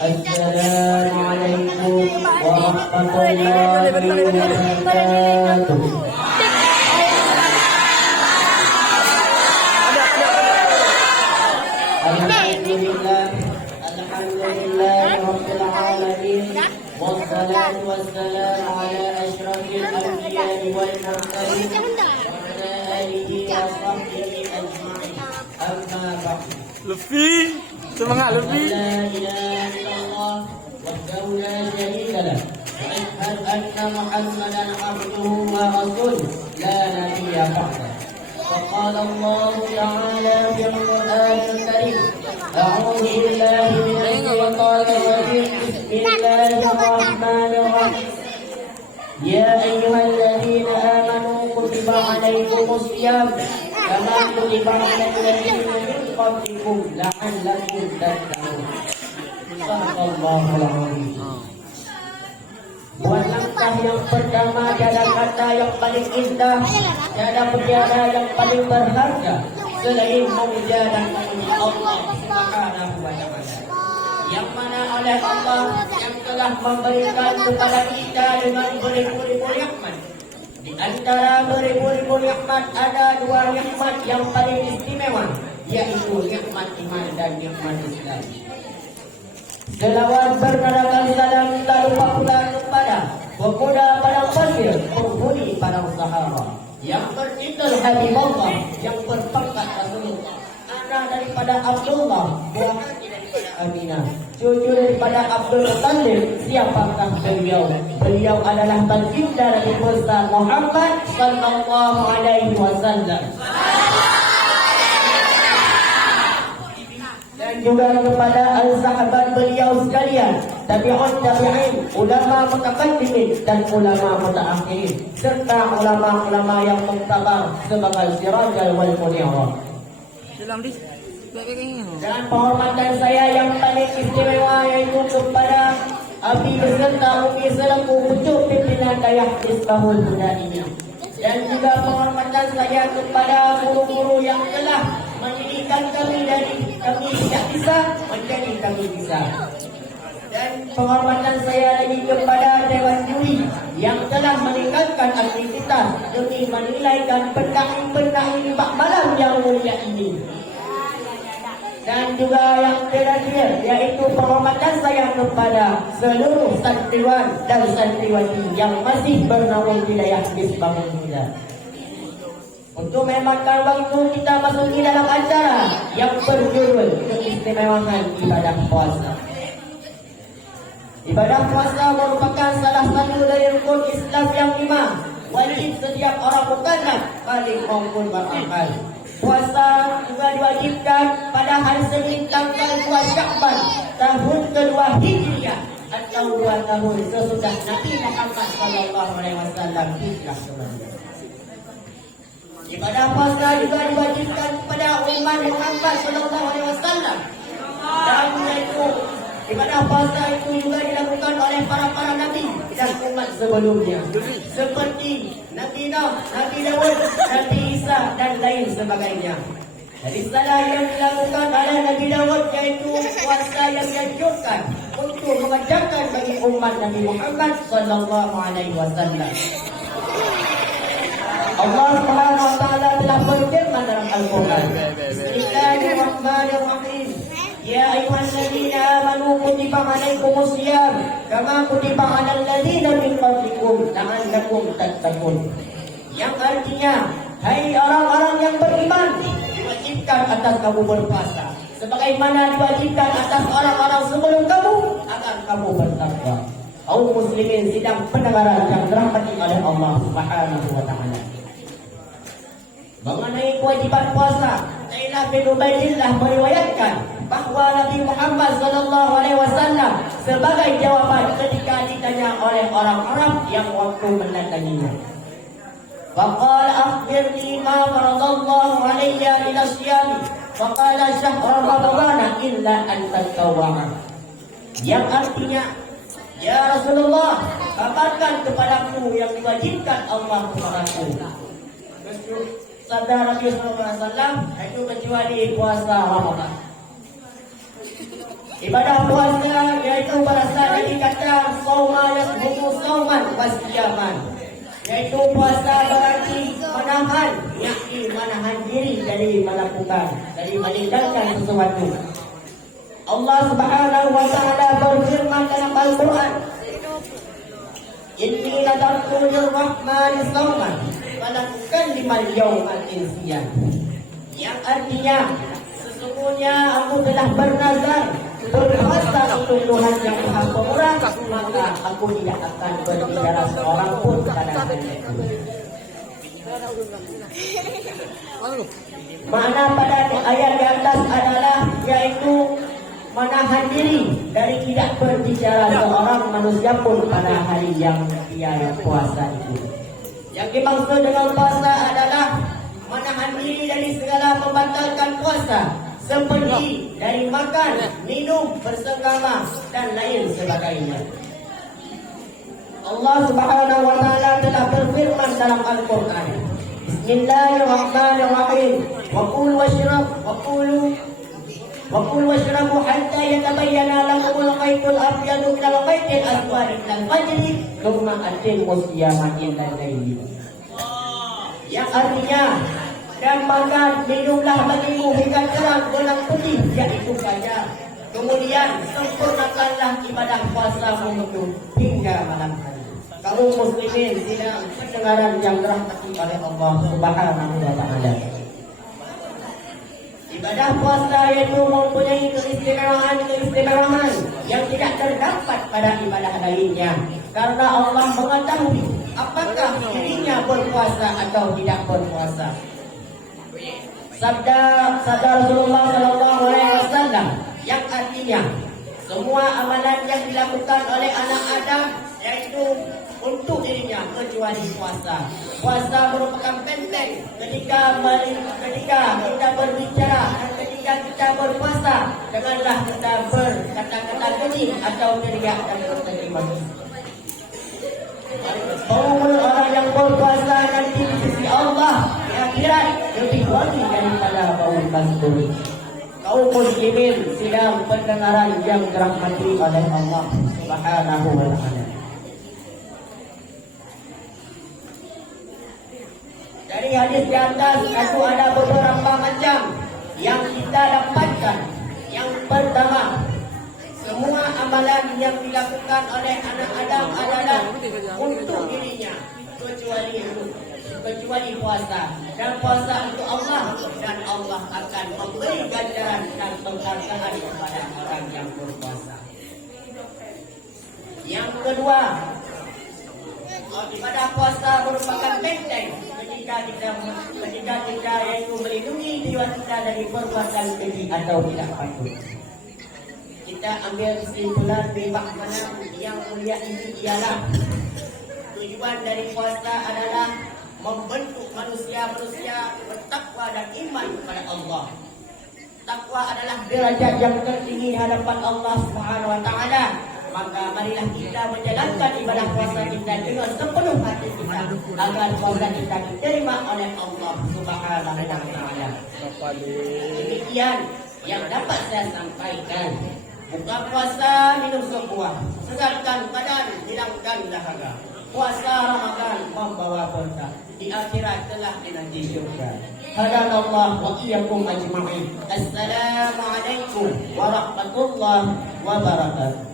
Assalamualaikum warahmatullahi wabarakatuh. Alhamdulillah rabbil alamin. Wassalatu wassalamu ala asyrafil anbiya'i wal mursalin wa ala alihi wa sahbihi ajma'in. Amma ba'd. Luffy, semangat Luffy. La ilaha illallah wahdahu la syarika lah. Wa ashhadu anna Muhammadan abduhu wa rasuluh la nabiyya ba'dah. وقال الله تعالى في القرآن الكريم أعوذ بالله من الشيطان الرجيم بسم الله الرحمن الرحيم يا أيها الذين آمنوا كتب عليكم الصيام كما كتب على الذين من قبلكم لعلكم تتقون صدق الله العظيم. Buat langkah yang pertama tiada kata yang paling indah, tiada mutiara yang paling berharga selain memuja dan memuji Allah Subhanahu wa Ta'ala, yang mana oleh Allah yang telah memberikan kepada kita dengan beribu-ribu nikmat. Di antara beribu-ribu nikmat ada dua nikmat yang paling istimewa, yaitu nikmat iman dan nikmat Islam. Selawat bernadakan salam tak lupa pula kepada pemuda padang pasir, penghuni padang Sahara, yang bertitel Habibullah, yang berpangkat Rasulullah, anak daripada Abdullah, buah hati daripada Aminah, cucu daripada Abdul Muttalib. Siapakah beliau? Beliau adalah baginda Nabi besar Muhammad sallallahu alaihi wasallam. Dan juga kepada al-sahabat beliau sekalian, tabi'un tabi'in, ulama mutaqaddimin dan ulama mutaakhirin, serta ulama-ulama yang muktabar sebagai sirajal wal munira. Dan penghormatan saya yang paling istimewa yaitu kepada abi beserta umi selaku pucuk pimpinan dayah Hizbul Huda ini. Dan juga penghormatan saya kepada guru-guru yang telah mendidikan kami dari kami tidak bisa menjadi kami bisa. Dan penghormatan saya lagi kepada Dewan Juri yang telah meningkatkan aktivitas demi menilaikan pendakwah-pendakwah di malam yang mulia ini. Dan juga yang terakhir yaitu penghormatan saya kepada seluruh santriwan dan santriwati yang masih bernaung di wilayah Hizbul Huda. Untuk memakan waktu kita masuki dalam acara yang berjudul keistimewaan ibadah puasa. Ibadah puasa merupakan salah satu dari rukun Islam yang 5, wajib setiap orang mukallaf balik maupun berakal. Puasa juga diwajibkan pada hari Senin tanggal 2 Syakban tahun kedua Hijriah atau 2 tahun sesudah Nabi Muhammad SAW hijrah ke Madinah. Ibadah puasa juga diwajibkan kepada umat Muhammad SAW, dan itu ibadah puasa itu juga dilakukan oleh para nabi dan umat sebelumnya, seperti Nabi Nuh, Nabi Daud, Nabi Isa dan lain sebagainya. Dari salah yang dilakukan oleh Nabi Daud yaitu puasa yang dianjurkan untuk mengajarkan bagi umat Nabi Muhammad SAW. Allah Subhanahu wa Ta'ala telah berfirman dalam Al-Quran, Bismillahirrahmanirrahim. Ya ayyuhalladzina amanu kutiba alaikumus syiyam kama kutiba alal ladzina min qablikum la'allakum tattaqun. Yang artinya, hai orang-orang yang beriman, diwajibkan atas kamu berpuasa sebagaimana diwajibkan atas orang-orang sebelum kamu agar kamu bertakwa. Kaum muslimin sidang pendengaran yang dirahmati oleh Allah Subhanahu wa Ta'ala. Mengenai kewajiban puasa, Sa'id bin Ubaidillah meriwayatkan bahawa Nabi Muhammad SAW sebagai jawaban ketika ditanya oleh orang-orang yang waktu mendatanginya, faqala akhbirni ma faradallahu alayya ila siyami, faqala syahr ramadana illa an tatawwa'a. Yang artinya, ya Rasulullah, kabarkan kepadaku yang diwajibkan Allah kepadaku. Sabda Nabi SAW, itu kecuali puasa Ramadan. Ibadah puasa yaitu berasal dari kata sauma yasbuku sauman wasyaman, yaitu puasa berarti menahan, yakni menahan diri dari melakukan, dari meninggalkan sesuatu. Allah Subhanahu wa taala berfirman dalam Al-Qur'an, Inni nadartu lirrahmani sauman falam ukallimal yawma insiyan. Yang artinya, sesungguhnya aku telah bernazar berpuasa untuk Tuhan yang Maha Pemurah, maka aku tidak akan berbicara seorang pun pada hari itu. Makna pada ayat di atas adalah yaitu menahan diri dari tidak berbicara seorang manusia pun pada hari yang dia puasa itu. Yang dimaksud dengan puasa adalah menahan diri dari segala membatalkan puasa, seperti dari makan, minum, bersenggama dan lain sebagainya. Allah Subhanahu wa taala telah berfirman dalam Al-Qur'an, Bismillahirrahmanirrahim. Wa kulu washrabu hatta yatabayyana lakumul khaytul abyadu minal khaytil aswadi minal fajri thumma atimmu siyama ilal laili. Yang artinya, dan makan minumlah bagimu hingga terang benang putih, yaitu fajar. Kemudian sempurnakanlah ibadah puasamu itu hingga malam hari. Kaum muslimin sidang pendengaran yang dirahmati oleh Allah Subhanahu wa taala. Ibadah puasa yaitu mempunyai keistimewaan yang tidak terdapat pada ibadah lainnya, karena Allah mengetahui apakah dirinya berpuasa atau tidak berpuasa. Sabda Rasulullah Sallallahu Alaihi Wasallam yang artinya semua amalan yang dilakukan oleh anak Adam yaitu untuk dirinya kecuali puasa. Puasa merupakan benteng ketika kita berbicara dan ketika kita berpuasa, janganlah kita berkata-kata keji atau teriak dan berterima. Pengumul orang yang berpuasa nanti di sisi Allah di akhirat lebih wangi daripada bau kasturi. Kaum muslimin sidang pendengaran yang dirahmati oleh Allah Subhanahu wa taala. Dari hadis di atas itu ada beberapa macam yang kita dapatkan. Yang pertama, semua amalan yang dilakukan oleh anak Adam adalah untuk dirinya kecuali puasa. Dan puasa untuk Allah, dan Allah akan memberi ganjaran dan penghargaan kepada orang yang berpuasa. Yang kedua, ibadah puasa merupakan benteng ketika kita yaitu melindungi jiwa kita dari perbuatan keji atau tidak patut. Kita ambil kesimpulan bebas mana yang mulia ini ialah tujuan dari puasa adalah membentuk manusia bertakwa dan iman kepada Allah. Takwa adalah derajat yang tertinggi hadapan Allah Subhanahu wa taala. Maka marilah kita menjalankan ibadah puasa kita dengan sepenuh hati kita agar puasa kita diterima oleh Allah Subhanahu wa taala. Demikian yang dapat saya sampaikan. Buka puasa minum sebuah, segarkan badan, hilangkan dahaga. Puasa Ramadan membawa berkah, di akhirat telah dinanti syurga. Hadanallah wa iyyakum ajma'in. Assalamualaikum warahmatullahi wabarakatuh.